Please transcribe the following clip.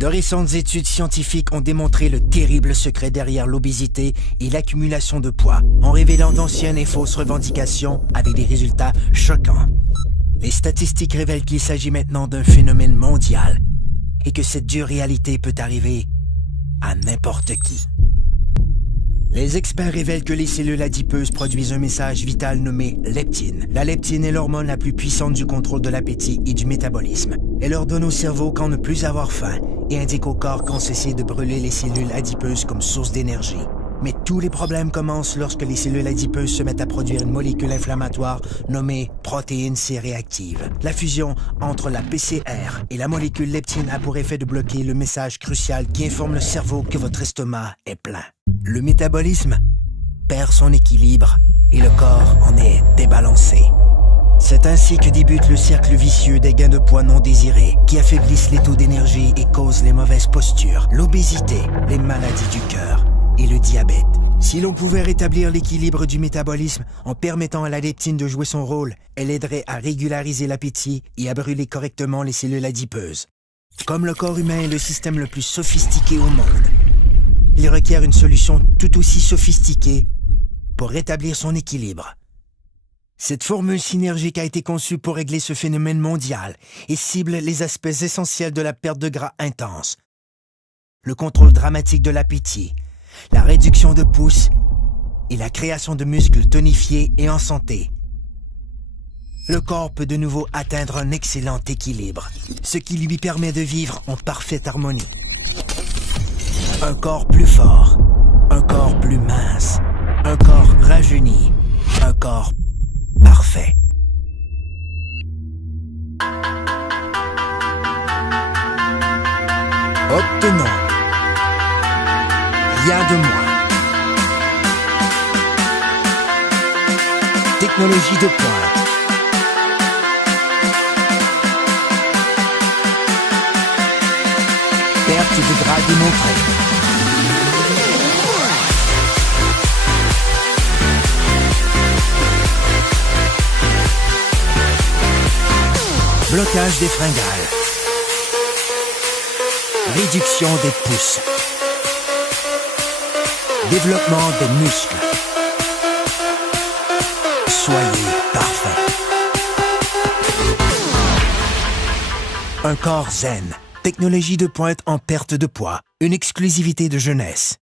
De récentes études scientifiques ont démontré le terrible secret derrière l'obésité et l'accumulation de poids, en révélant d'anciennes et fausses revendications avec des résultats choquants. Les statistiques révèlent qu'il s'agit maintenant d'un phénomène mondial et que cette dure réalité peut arriver à n'importe qui. Les experts révèlent que les cellules adipeuses produisent un message vital nommé leptine. La leptine est l'hormone la plus puissante du contrôle de l'appétit et du métabolisme. Elle ordonne au cerveau quand ne plus avoir faim et indique au corps quand cesser de brûler les cellules adipeuses comme source d'énergie. Mais tous les problèmes commencent lorsque les cellules adipeuses se mettent à produire une molécule inflammatoire nommée protéine C-réactive. La fusion entre la PCR et la molécule leptine a pour effet de bloquer le message crucial qui informe le cerveau que votre estomac est plein. Le métabolisme perd son équilibre et le corps en est débalancé. C'est ainsi que débute le cercle vicieux des gains de poids non désirés qui affaiblissent les taux d'énergie et causent les mauvaises postures, l'obésité, les maladies du cœur et le diabète. Si l'on pouvait rétablir l'équilibre du métabolisme en permettant à la leptine de jouer son rôle, elle aiderait à régulariser l'appétit et à brûler correctement les cellules adipeuses. Comme le corps humain est le système le plus sophistiqué au monde, il requiert une solution tout aussi sophistiquée pour rétablir son équilibre. Cette formule synergique a été conçue pour régler ce phénomène mondial et cible les aspects essentiels de la perte de gras intense, le contrôle dramatique de l'appétit, la réduction de pouces et la création de muscles tonifiés et en santé. Le corps peut de nouveau atteindre un excellent équilibre, ce qui lui permet de vivre en parfaite harmonie. Un corps plus fort, un corps plus mince, un corps rajeuni, un corps parfait. Obtenons rien de moins. Technologie de pointe. Perte de gras démontrée. Blocage des fringales. Réduction des pouces. Développement des muscles. Soyez parfait. Un corps zen. Technologie de pointe en perte de poids. Une exclusivité de jeunesse.